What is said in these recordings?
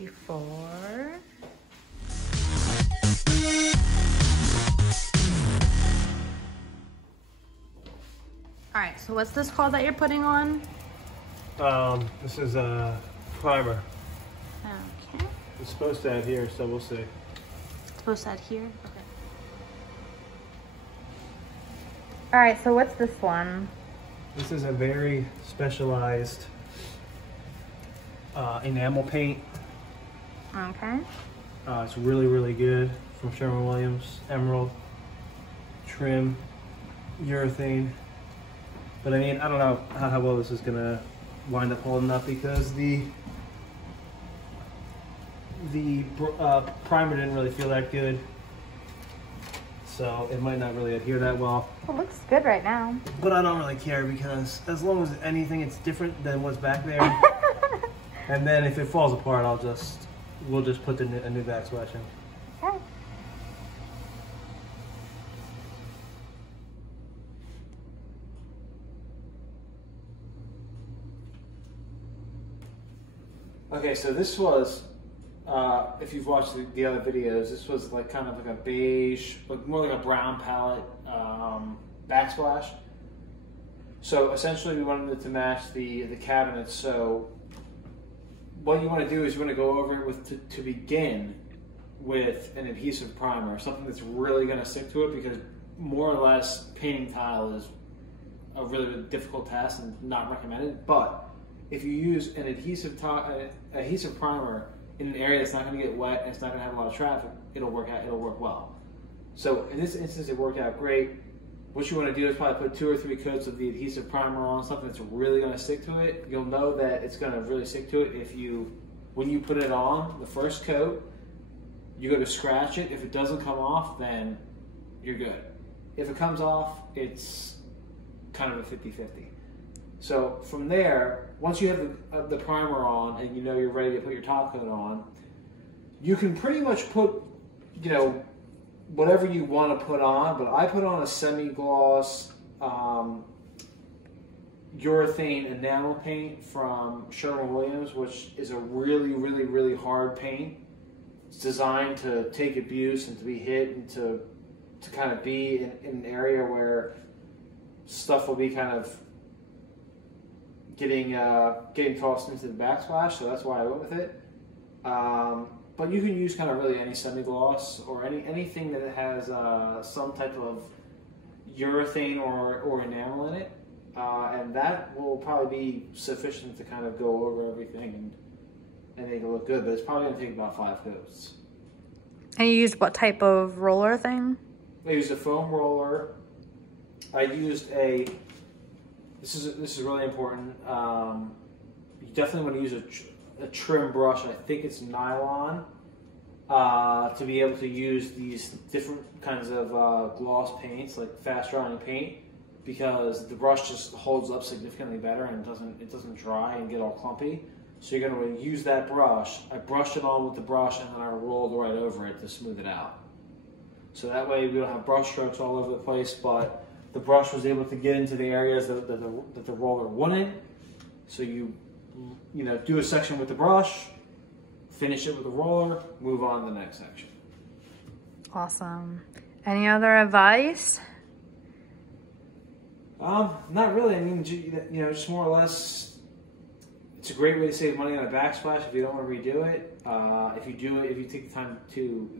before. All right, so what's this called that you're putting on? This is a primer. Okay. It's supposed to adhere, so we'll see. It's supposed to adhere? Okay. All right, so what's this one? This is a very specialized enamel paint. Okay. It's really, really good from Sherwin-Williams. Emerald, trim, urethane. But I mean, I don't know how well this is gonna wind up holding up because the primer didn't really feel that good. So it might not really adhere that well. It looks good right now. But I don't really care because as long as anything, it's different than what's back there. And then if it falls apart, we'll just put a new backsplash in. Okay. Okay, so this was, if you've watched the other videos, this was like kind of like a beige, like more like a brown palette backsplash. So essentially we wanted it to match the cabinets. So what you want to do is you want to go over it with, to begin with an adhesive primer, something that's really going to stick to it, because more or less painting tile is a really, really difficult task and not recommended. But if you use an adhesive primer in an area that's not going to get wet and it's not going to have a lot of traffic, it'll work well. So in this instance, it worked out great. What you want to do is probably put 2 or 3 coats of the adhesive primer on, something that's really going to stick to it. You'll know that it's going to really stick to it when you put it on, the first coat, you go to scratch it. If it doesn't come off, then you're good. If it comes off, it's kind of a 50-50. So from there, once you have the primer on and you know you're ready to put your top coat on, you can pretty much put, whatever you want to put on, but I put on a semi-gloss urethane enamel paint from Sherwin-Williams, which is a really, really, really hard paint. It's designed to take abuse and to be hit and to kind of be in an area where stuff will be kind of getting tossed into the backsplash, so that's why I went with it. But you can use kind of really any semi-gloss or anything that has some type of urethane or enamel in it, and that will probably be sufficient to kind of go over everything and make it look good. But it's probably going to take about 5 coats. And you used what type of roller thing? I used a foam roller. I used this is really important. You definitely want to use a trim brush. I think it's nylon, to be able to use these different kinds of gloss paints, like fast drying paint, because the brush just holds up significantly better and it doesn't dry and get all clumpy. So you're going to use that brush. I brushed it on with the brush and then I rolled right over it to smooth it out. So that way we don't have brush strokes all over the place, but the brush was able to get into the areas that the roller wouldn't. So you do a section with the brush, finish it with the roller, move on to the next section. Awesome. Any other advice? Not really. I mean, just more or less, it's a great way to save money on a backsplash if you don't want to redo it. If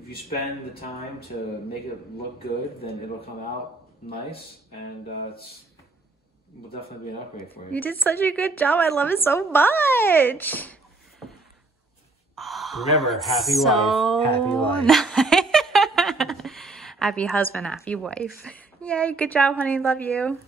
you spend the time to make it look good, then it'll come out nice, and will definitely be an upgrade for you. You did such a good job. I love it so much. Remember, happy wife, happy life. Nice. Happy husband, happy wife. Yay, good job, honey. Love you.